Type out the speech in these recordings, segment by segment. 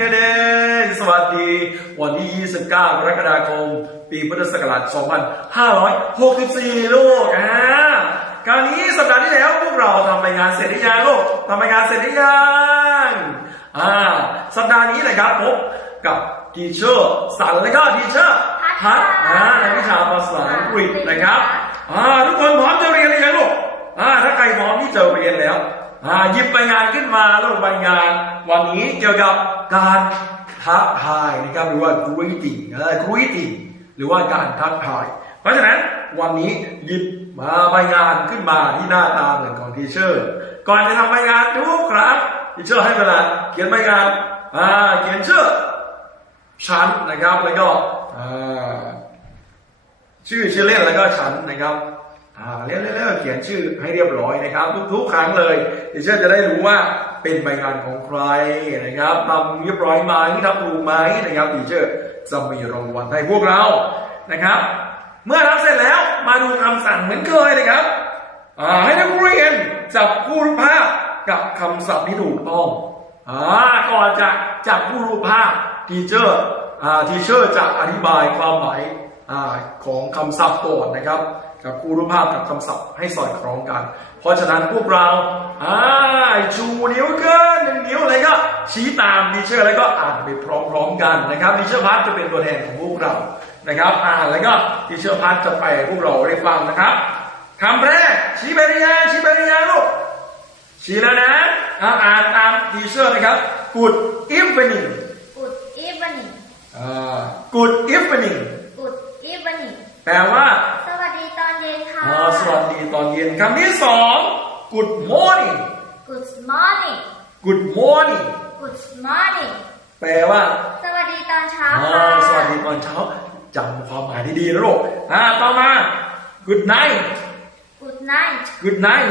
you day สวัสดี วันที่ 29 กรกฎาคม ปีพุทธศักราช 2564 ลูกอ่าคราวนี้สัปดาห์ที่แล้วพวกเราทำรายงานเสร็จหรือยังลูกทำรายงานเสร็จหรือยังอ่าสัปดาห์นี้นะครับพบกับทีเชอร์สันและก็ทีเชอร์พัดอ่าในวิชาภาษาอังกฤษนะครับอ่าทุกคนพร้อมจะเรียนหรือยังลูกอ่าถ้าใครพร้อมที่จะเรียนแล้วอ่า หยิบใบงานขึ้นมาแล้วใบงาน วันนี้เกี่ยวกับการทักทายนะครับหรือว่า greeting เออ greeting หรือว่าการทักทาย เพราะฉะนั้นวันนี้หยิบมาใบงานขึ้นมาที่หน้าตาเหมือนของทีเชอร์ก่อนจะทำใบงานทุกครั้งทีเชอร์ให้เวลาเขียนใบงานอ่าเขียนชื่อชั้นนะครับแล้วก็อ่าชื่อชื่อเล่นแล้วก็ชั้นนะครับ เรียกเรียกเรียกเขียนชื่อให้เรียบร้อยนะครับ ทุกๆ ครั้งเลยดิเชอร์จะได้รู้ว่าเป็นใบงานของใครนะครับทำเรียบร้อยไหมทำถูกไหมนะครับดิเชอร์จะมีรางวัลให้พวกเรานะครับ เมื่อทำเสร็จแล้วมาดูคำสั่งเหมือนเคยนะครับอ่าให้นักเรียนจับคู่รูปภาพกับคำศัพท์ที่ถูกต้องอ่าก่อนจะจับคู่รูปภาพทีเชอร์อ่าทีเชอร์จะอธิบายความหมายอ่าของคำศัพท์ก่อนนะครับ กับคู่รูปภาพกับคำศัพท์ให้สอดคล้องกัน เพราะฉะนั้นพวกเราอ่าชูนิ้วขึ้นหนึ่งนิ้วอะไรก็ ชี้ตามดิเชอร์แล้วก็อ่านไปพร้อมๆกันนะครับดิเชอร์พัทจะเป็นตัวแทนของพวกเรานะครับ อ่านแล้วก็ดิเชอร์พัทจะไปให้พวกเราได้ฟังนะครับคำแรกชี้ไปหรือยังชี้ไปหรือยังลูกชี้แล้วนะอ่าอ่านตามดิเชอร์นะครับ Good evening Good evening อ่า Good evening Good evening แปลว่า ค่ะอ่าสวัสดีตอนเย็นคำที่สอง good morning Good morning good morning Good morning แปลว่าสวัสดีตอนเช้าอ่าค่ะสวัสดีตอนเช้าจำความหมายดีๆนะลูกอ่าต่อมา good night Good night good night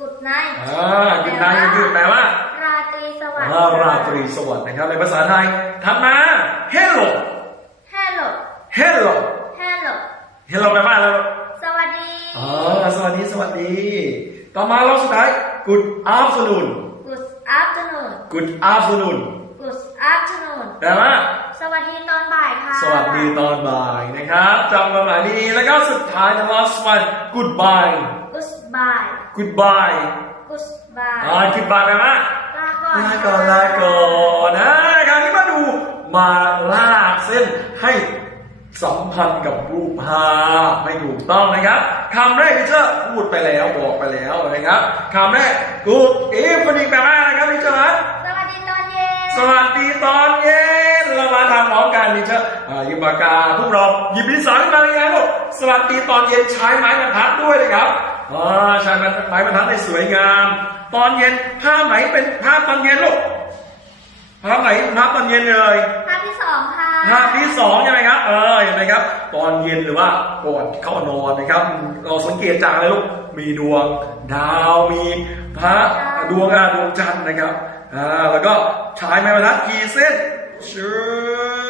Good night อ่า good night ก็คือแปลว่าราตรีสวัสดิ์ อ่าราตรีสวัสดิ์นะครับในภาษาไทยถัดมา hello Hello hello Hello hello แปลว่าอะไร วัสดีสวัสดี ต่อมารอบสุดท้าย good afternoon Good afternoon good afternoon Good afternoon แปลว่าสวัสดีตอนบ่ายค่ะ สวัสดีตอนบ่ายนะครับจำความหมายดีๆแล้วก็สุดท้าย the last one goodbye Goodbye goodbye Goodbye อ่า goodbye แปลว่าลาก่อนลาก่อนลาก่อนนะคราวนี้มาดูมาลากเส้นให้ สัมพันธ์กับรูปภาพให้ถูกต้องนะครับคำแรกที่เชอร์พูดไปแล้วบอกไปแล้วนะครับคำแรก good evening แปลว่าอะไรครับพี่เชอร์สวัสดีตอนเย็นสวัสดีตอนเย็นเรามาทำพร้อมกันดิเชอร์อ่าหยิบปากกาพวกเราหยิบดินสอขึ้นมาเลยนะลูกสวัสดีตอนเย็นใช้ไม้บรรทัดด้วยนะครับอ่าใช้ไม้บรรทัดให้สวยงาม ตอนเย็นภาพไหนเป็นภาพตอนเย็นลูกภาพไหนภาพตอนเย็นเลยภาพที่สองค่ะ ภาพที่สองใช่ไหมครับ เออเห็นไหมครับ ตอนเย็นหรือว่าก่อนเข้านอนนะครับ เราสังเกตจากอะไรลูก มีดวงดาว มีพระดวงอาดวงจันทร์นะครับ อ่า แล้วก็ฉายไม้บรรทัดกี่เส้นชื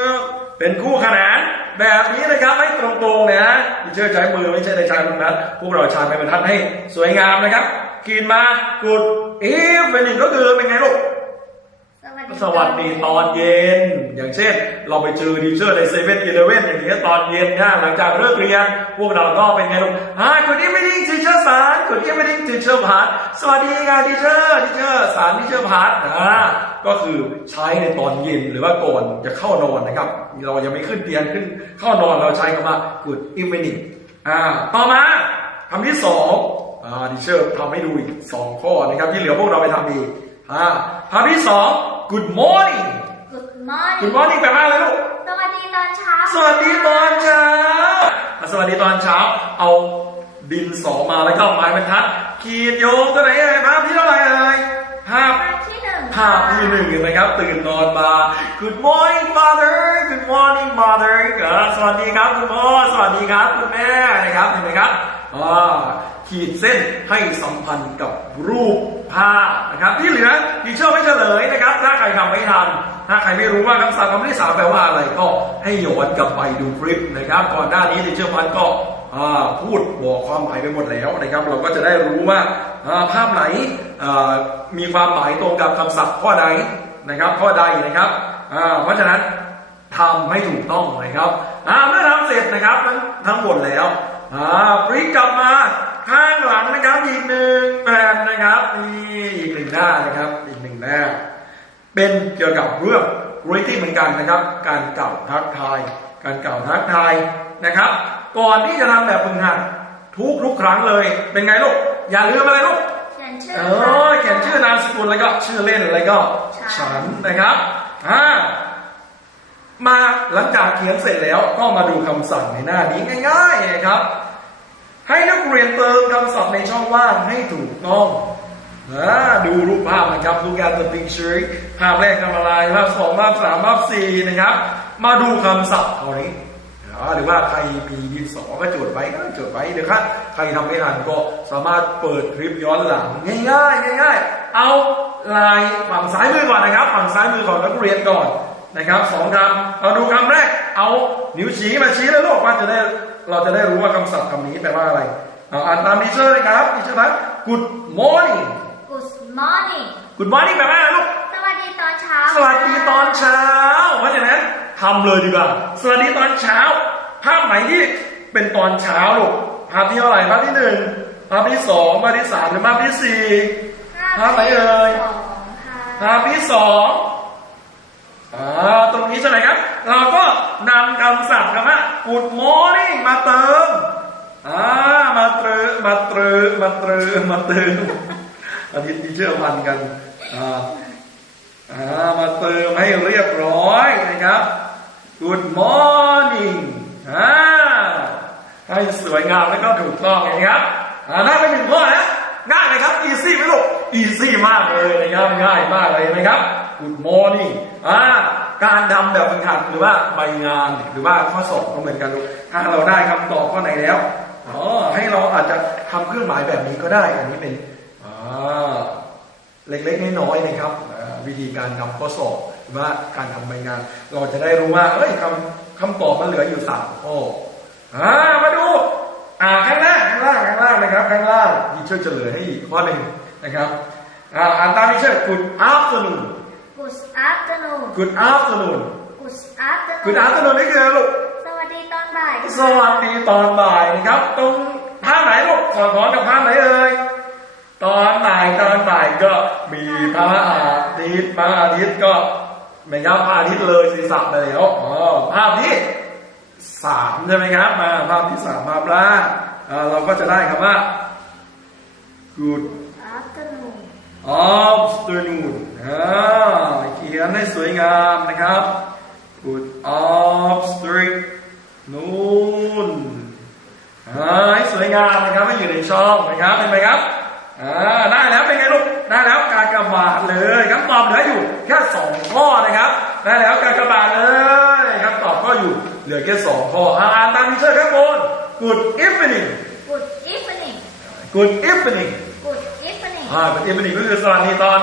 อเป็นคู่ขนานแบบนี้นะครับให้ตรงๆนะดิเชอร์ใช้มือไม่ใช่ในชายบรรทัดพวกเราใช้ไม้บรรทัดให้สวยงามนะครับกินมากุดอีฟเป็นหนึ่งก็คือเป็นไงลูก สวัสดีตอนเย็น อย่างเช่น เราไปเจอดีเชอร์ในเซเว่นอีเลเว่นอย่างเงี้ยตอนเย็นนะหลังจากเลิกเรียน พวกเราก็เป็นไงลูกอ่าคนนี้ไม่ได้ทีเชอร์สารคนนี้ไม่ได้ทีเชอร์พาร์ทสวัสดีค่ะทีเชอร์ทีเชอร์สารทีเชอร์พาร์ทอ่าก็คือใช้ในตอนเย็นหรือว่าก่อนจะเข้านอนนะครับ เรายังไม่ขึ้นเตียงขึ้นเข้านอนเราใช้คำว่า good evening อ่าต่อมาคำที่สองอ่าทีเชอร์ทำให้ดูอีกสองข้อนะครับ ที่เหลือพวกเราไปทำดีอ่าคำที่สอง good morning Good morning Good morning แปลว่าอะไรลูก สวัสดีตอนเช้าสวัสดีตอนเช้าอะสวัสดีตอนเช้า เอาดินสอมาแล้วก็เอาไม้บรรทัดขีดโยงตัวไหนเอ่ยภาพที่เท่าไหร่เอ่ยภาพภาพที่หนึ่ง ภาพที่หนึ่งเห็นไหมครับ ตื่นนอนมา Good morning mother Good morning mother สวัสดีครับคุณพ่อสวัสดีครับคุณแม่นะครับเห็นไหมครับอ่าขีดเส้นให้สัมพันธ์กับรูปภาพนะครับ ที่เหลือดีเชอร์ไม่เฉลยนะครับ ถ้าใครทำไม่ทัน ถ้าใครไม่รู้ว่าคำศัพท์คำที่สามแปลว่าอะไรก็ให้ย้อนกลับไปดูคลิปนะครับ ก่อนหน้านี้ดิเชอร์พันก็ พูดบอกความหมายไปหมดแล้วนะครับ เราก็จะได้รู้ว่าภาพไหนมีความหมายตรงกับคำศัพท์ข้อใดนะครับข้อใดนะครับเพราะฉะนั้นทำให้ถูกต้องนะครับเมื่อทำเสร็จนะครับทั้งหมดแล้วอ่าพลิกกลับมาข้างหลังนะครับอีกหนึ่งแผ่นนะครับนี่อีกหนึ่งหน้านะครับอีกหนึ่งหน้า เป็นเกี่ยวกับเรื่อง greeting เหมือนกันนะครับ การกล่าวทักทาย การกล่าวทักทายนะครับ ก่อนที่จะทำแบบฝึกหัดทุกทุกๆครั้งเลย เป็นไงลูก อย่าลืมอะไรลูกเขียนชื่อเออเขียนชื่อนามสกุลแล้วก็ชื่อเล่นแล้วก็ฉันฉันนะครับอ่ามาหลังจากเขียนเสร็จแล้วก็มาดูคำสั่งในหน้านี้ง่ายๆนะครับ ให้นักเรียนเติมคำศัพท์ในช่องว่างให้ถูกต้องอ่าดูรูปภาพนะครับ look at the picture ภาพแรกทำอะไรภาพสองภาพสามภาพสี่นะครับ มาดูคำศัพท์เอานี้อ่า หรือว่าใครมีดินสอก็จดไว้ก็จดไว้เดี๋ยวครับใครทำไม่ทันก็สามารถเปิดคลิปย้อนหลังง่ายๆง่ายๆเอาลายฝั่งซ้ายมือก่อนนะครับ ฝั่งซ้ายมือของนักเรียนก่อนนะครับสองคำเราดูคำแรก เอานิ้วชี้มาชี้เลยลูกว่าจะได้เราจะได้รู้ว่าคำศัพท์คำนี้แปลว่าอะไรเอาอ่านตามทีเชอร์เลยครับทีเชอร์ครับ Good morning Good morning Good morning แปลว่าอะไรลูกสวัสดีตอนเช้าสวัสดีตอนเช้าเพราะฉะนั้น ทำเลยดีกว่าสวัสดีตอนเช้า ภาพไหนที่เป็นตอนเช้าลูกภาพที่เท่าไหร่ภาพที่หนึ่งภาพที่สองภาพที่สามหรือภาพที่สี่ภาพไหนเอ่ยสองค่ะภาพที่สองอ่าตรงนี้ใช่ไหมครับ เราก็นำคำศัพท์คำว่า good morning มาเติมอ่ามาเติมมาเติมมาเติมมาเติมอาทิตย์ที่เชื่อมันกันอ่าอ่ามาเติมให้เรียบร้อยนะครับ good morning อ่าให้สวยงามแล้วก็ถูกต้องนะครับอ่าได้ไปหนึ่งข้อนะง่ายไหมครับ easy ไหมลูก easy มากเลยนะครับง่ายมากเลยนะครับ good morning อ่าการทำแบบฝึกหัดหรือว่าใบงานหรือว่าข้อสอบก็เหมือนกันลูกถ้าเราได้คำตอบข้อไหนแล้วอ๋อให้เราอาจจะทำเครื่องหมายแบบนี้ก็ได้อันนี้เป็นอ่าเล็กๆน้อยๆนะครับวิธีการทำข้อสอบ ว่าการทำใบงาน เราจะได้รู้ว่าเอ้ยคำคำตอบมันเหลืออยู่สามข้ออ่ามาดูอ่าข้างล่างข้างล่างข้างล่างนะครับข้างล่างทีเชอร์จะเหลือให้อีกข้อหนึ่งนะครับอ่าอ่านตามทีเชอร์ good afternoon Good afternoon good afternoon Good afternoon good afternoon นี่คืออะไรลูกสวัสดีตอนบ่ายสวัสดีตอนบ่ายนะครับ ตรงภาพไหนลูกสอดคล้องกับภาพไหนเอ่ยตอนบ่ายตอนบ่ายก็มีพระอาทิตย์พระอาทิตย์ก็ ไม่ครับพระอาทิตย์เลยศีรษะไปแล้วอ๋อภาพที่สามใช่ไหมครับมาภาพที่สามภาพแรกอ่าเราก็จะได้คำว่า good afternoon afternoon อ่าเขียนให้สวยงามนะครับ good afternoon อ่าให้สวยงามนะครับให้อยู่ในช่องนะครับเห็นไหมครับอ่าได้แล้วเป็นไงลูกได้แล้วการกระ บาดเลยคำตอบเหลืออยู่แค่สองข้อนะครับได้แล้วการกระบาดเลยคำตอบก็อยู่เหลือแค่สองข้ออ่าอ่านตามที่เชื่อข้างบน good evening Good evening good evening Good evening อ่า good evening ก็คือสวัสดีตอน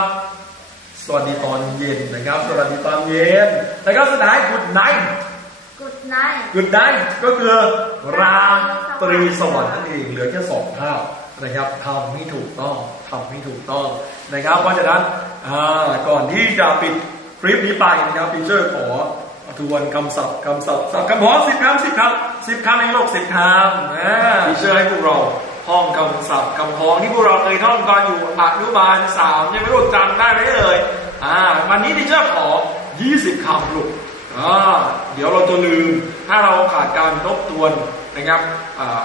สวัสดีตอนเย็นนะครับ สวัสดีตอนเย็น แล้วก็สุดท้าย good night Good night good night ก็คือราตรีสวัสดิ์นั่นเองเหลือแค่สองภาพ นะครับทำให้ถูกต้องทำให้ถูกต้องนะครับ เพราะฉะนั้นก่อนที่จะปิดคลิปนี้ไปนะครับพีเชอร์ขอทวนคำศัพท์คำศัพท์ศัพท์คำพองสิบคำสิบคำสิบคำในโลกสิบคำนะพีเชอร์ให้พวกเราท่องคำศัพท์คำพ้องที่พวกเราเคยท่องกันอยู่อนุบาลสามยังไม่รู้จำได้ไหมเอ่ยอ่าวันนี้พีเชอร์ขอ 20คำลูกอ่าเดี๋ยวเราจะลืมถ้าเราขาดการทบทวนนะครับอ่า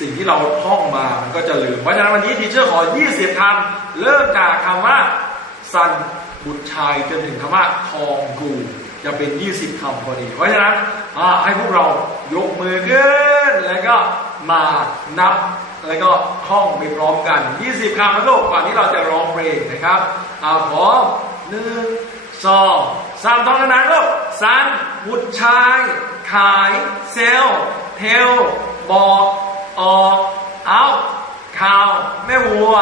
สิ่งที่เราท่องมามันก็จะลืม เพราะฉะนั้นวันนี้ทีเชอร์ขอ 20คำเริ่มจากคำว่า สันบุตรชายจนถึงคำว่าทองกูจะเป็น 20คำพอดี เพราะฉะนั้นให้พวกเรายกมือขึ้น แล้วก็มานับ แล้วก็ท่องไปพร้อมกัน 20 คำนะลูกก่อนที่เราจะร้องเพลงนะครับอ่าพร้อมหนึ่งสองสามท้องนานลูกสันบุตรชาย ขาย เซลเทลบอก ออกเอาข่าวแม่วัว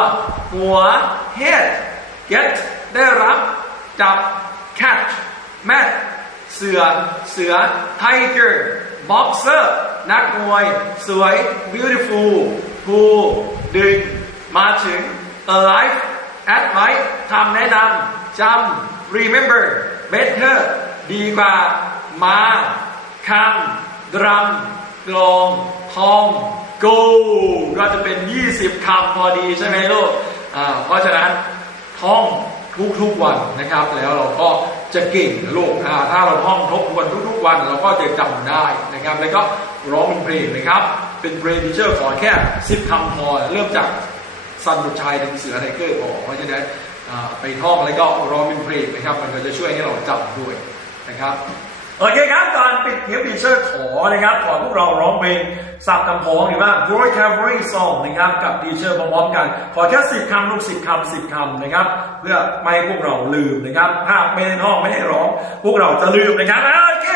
หัวเฮ็ด get ได้รับ จับ catch mat เสือ เสือ tiger boxer นักมวย สวย beautiful ภูดึง มาถึง alive advice คำแนะนำจำ remember better ดีกว่า มาคังดรัม กลองทองกูก็จะเป็น 20คำพอดีใช่ไหมลูกอ่าเพราะฉะนั้นท่องทุกๆวันนะครับ แล้วเราก็จะเก่งลูกอ่าถ้าเราท่องทบทวนทุกๆวัน เราก็จะจำได้นะครับ แล้วก็ร้องเป็นเพลงนะครับ เป็นเพลงทีเชอร์ขอแค่ 10คำพอเริ่มจากซันบุตรชายถึงเสือไทเกอร์บอกเพราะฉะนั้นอ่าไปท่องแล้วก็ร้องเป็นเพลงนะครับ มันก็จะช่วยให้เราจำด้วยนะครับ โอเคครับตอนปิดเทปดีเชอร์ขอนะครับขอพวกเราร้องเพลงสับกำพองหรือว่า vocabulary song นะครับกับดีเชอร์พร้อมๆกัน ขอแค่สิบคำลูกสิบคำสิบคำนะครับ เพื่อไม่ให้พวกเราลืมนะครับถ้าไม่ได้ท่องไม่ได้ร้อง พวกเราจะลืมนะครับโอเค